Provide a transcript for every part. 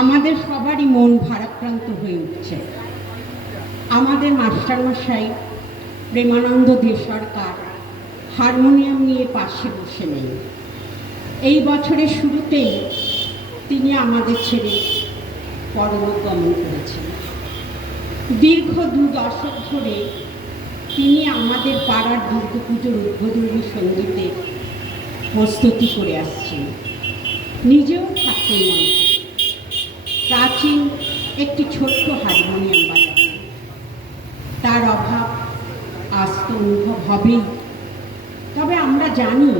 আমাদের সবারই মন ভারাক্রান্ত হয়ে উঠছে। আমাদের মাস্টারমশাই প্রেমানন্দ দে সরকার হারমোনিয়াম নিয়ে পাশে বসে নেই। এই বছরের শুরুতেই তিনি আমাদের ছেড়ে পরলোক গমন করেছেন। দীর্ঘ 2 দশক ধরে তিনি আমাদের পাড়ার দুর্গাপুজোর উদ্বোধনী সঙ্গীতে প্রস্তুতি করে আসছেন। নিজেও থাকতেন মঞ্চে, প্রাচীন একটি ছোট্ট হারমোনিয়াম বাজাতেন। তার অভাব আজ তো অনুভব হবেই, তবে আমরা জানি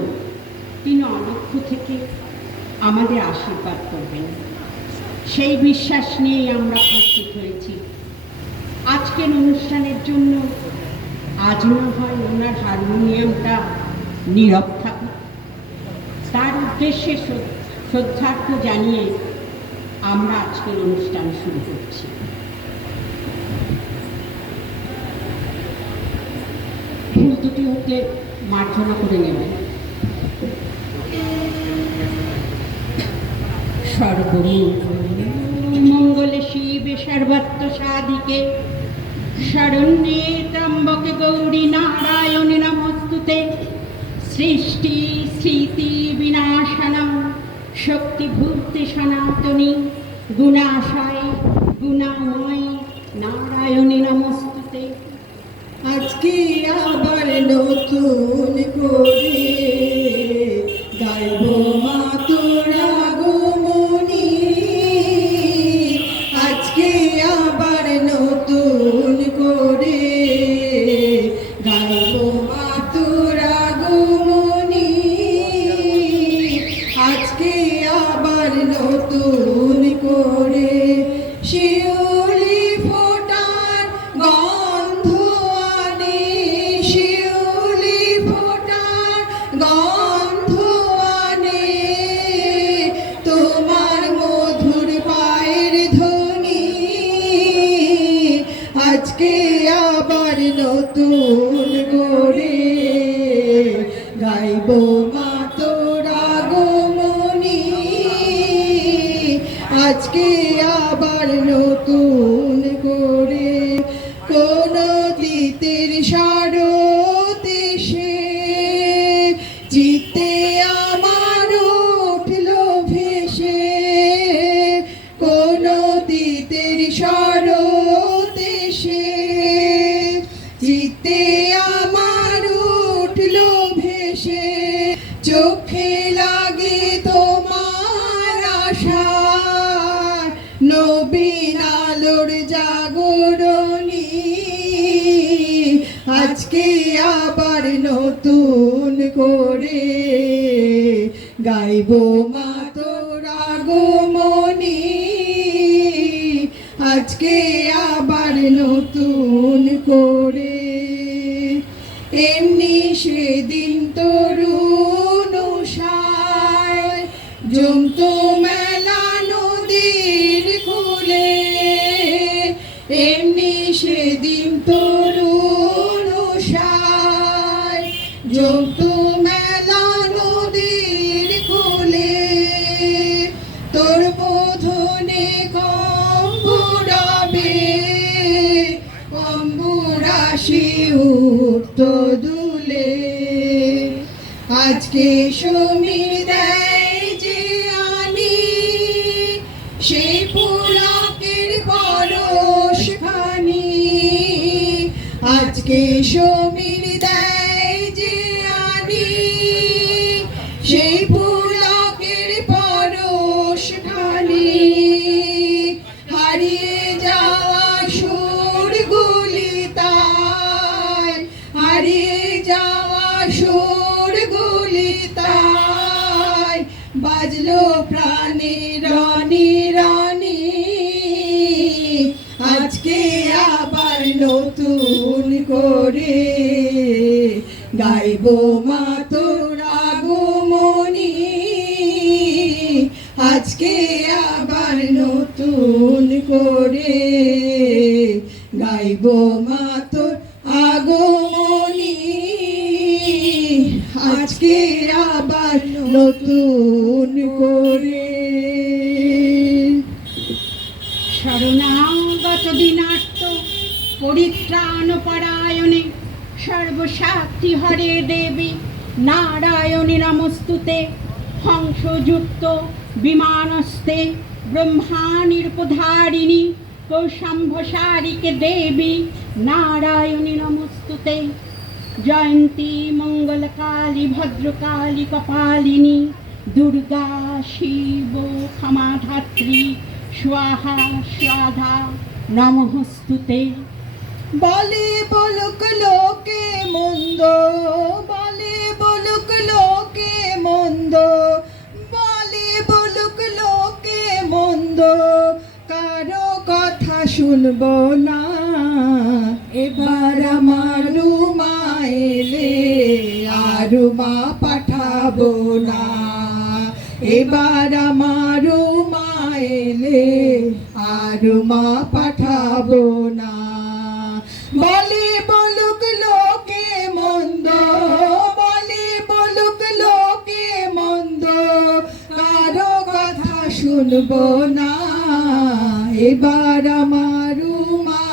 তিনি অলক্ষ্য থেকে আমাদের আশীর্বাদ করবেন। সেই বিশ্বাস নিয়েই আমরা প্রস্তুত হয়েছি। আজকের অনুষ্ঠানের জন্য আজ না হয় ওনার হারমোনিয়ামটা নীরব থাকুক, তার উদ্দেশ্যে শ্রদ্ধার্থ জানিয়ে আমরা আজকের অনুষ্ঠান শুরু করছি। ফুল দুটি হতে মার্জনা করে নেবেন। সর্বমঙ্গলে শিবে সর্বত্র সাধিকে শরণ্যে ত্র্যম্বকে গৌরী নারায়ণে নমস্তুতে। সৃষ্টি স্মৃতি বিনাশনম শক্তিভূতে সনাতনী গুণাশয় গুণাময় নারায়ণে নমস্তুতে। আজকে আবার নতুন করে গাইব মা তোর আগমনী। আজকে আবার নতুন করে গাইব মা তোর আগমনী। আজকে আবার নতুন করে শিউলি ফোটার গন্ধ আনে, শিউলি ফোটার গন্ধ আনে, তোমার মধুর পায়ের ধ্বনি। আজকে আবার নতুন করে গাইব মা তোর আগমনী। আজকে আবার নতুন করে কোন অতীতের স্মারক এসে চিত্তে আমার উঠল ভেসে। কোন অতীতের স্মারক এসে চিত্তে আমার উঠল ভেসে। চোখে লাগে তোমার আশা নবীন আলোর জাগরণী। আজকে আবার নতুন করে গাইব মা তোর আগমনী। আজকে আবার নতুন করে এমনি সেদিন তরুণ উষায় জমতো মেলা নদীর কূলে। এমনি সেদিন তরুণ উষায় জমতো মেলা নদীর কূলে। তোর বোধনে কম্বুরাবে কম্বুরাশি উঠত দুলে। আজকে সমীর দেয় যে আনি সেই পুলকের পরশ খানি। আজকে সমীর দেয় যে আনি সেই পুলকের পরশ খানি। হারিয়ে যাওয়া সুরগুলি তাই, হারিয়ে যাওয়া সুরগুলি তাই বাজলো প্রাণে রনি রনি। আজকে আবার নতুন করে গাইব মা তোর আগমনী। আজকে আবার নতুন করে গাইব মা তোর আগমনী। আজকে আবার নতুন করে। পরিত্রাণ পরায়ণে সর্বশক্তি হরে দেবী নারায়ণী নমস্তুতে। হংসযুক্ত বিমানস্তে ব্রহ্মাণীর প্রধারিণী কৌশম্ভসারিকে দেবী নারায়ণী নমস্তুতে। জয়ন্তী মঙ্গলকালী ভদ্রকালী কপালিনী দুর্গা শিব ক্ষমাধাত্রী স্বাহা স্বাধা নমস্তুতে। বলে বলুক লোকে মন্দ, বলে বলুক লোকে মন্দ, বলে বলুক লোকে মন্দ, কারো কথা শুনবো না। এবার আমার রুমা এলে আর রুমা পাঠাবো না। এবার আমার রুমা এলে আর রুমা পাঠাবো না। বলে বলুক লোকে মন্দ, বলে বলুক লোকে মন্দ, কারো কথা শুনবো না। এবার আমার রুমা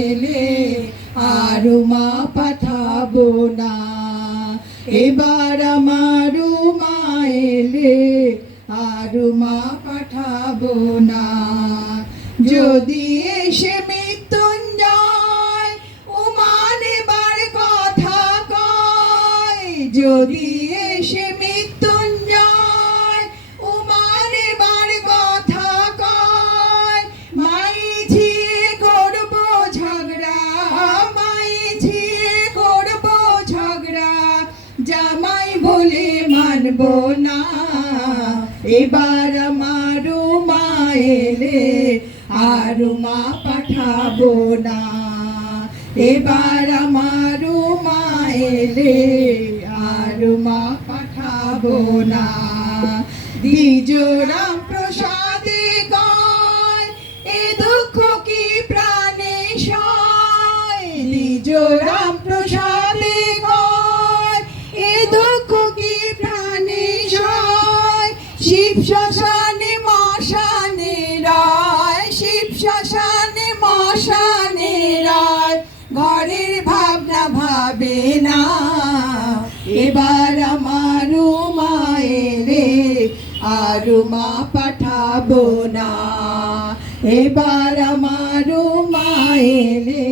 এলে আর রুমা পাঠাবো না। এবার আমার রুমা এলে আর রুমা পাঠাবো না। যদি এসে মৃত্যুঞ্জয় উমান এবার কথা কয়, যদি এসে মৃত্যুঞ্জয় উমান এবার কথা কয়, মাই ঝিয়ে করবো ঝগড়া, মাই ঝিয়ে করবো ঝগড়া, জামাই বলে মানবো না। এবার আমার রুমা এলে আর রুমা পাঠাবো না। এবার আমার রুমা এলে আর রুমা পাঠাবো না। দ্বিজ রাম প্রসাদে কয় এ দুঃখ কি প্রাণে সয়, দ্বিজ রাম প্রসাদে কয় এ দুঃখ কি প্রাণে সয়। শিব শ্মশানে মশানে রায়, শিব শ্মশানে মশানে রায়, ঘরের ভাবনা ভাবে না। এবার আমার রুমা এলে আর রুমা পাঠাবো না। এবার আমার রুমা এলে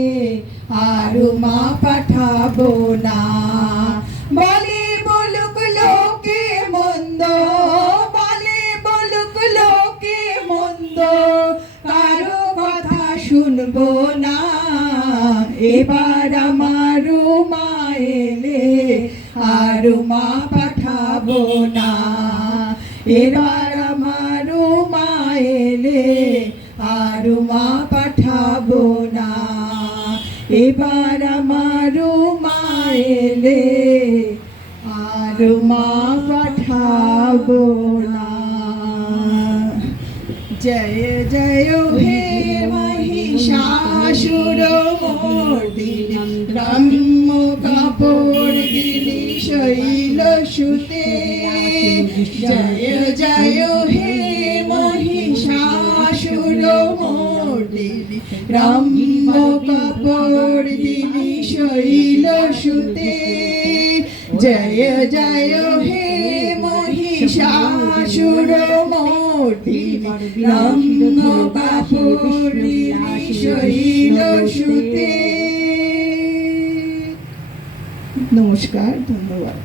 আর রুমা পাঠাবো না। বলে বলুক লোকে মন্দ, বলে বলুক লোকে মন্দ, কারো কথা শুনবো না। এবার আমার রুমা এলে আর রুমা পাঠাবো না। এবার আমার রুমা এলে আর রুমা পাঠাবো না। এবার আমার রুমা এলে আর রুমা পাঠাবো না। জয় জয় হে মহিষাসুর মর্দিনী ব্রহ্ম কাপড় দিলি শৈল সুতে। জয় জয় হে মহিষাসুর মর্দিনী ব্রহ্ম কাপড় দিলি শৈল সুতে। জয় জয় হে মহিষাসুর মর্দিনী ব্রহ্ম কাপড় দিলি শৈল সুতে। নমস্কার, ধন্যবাদ।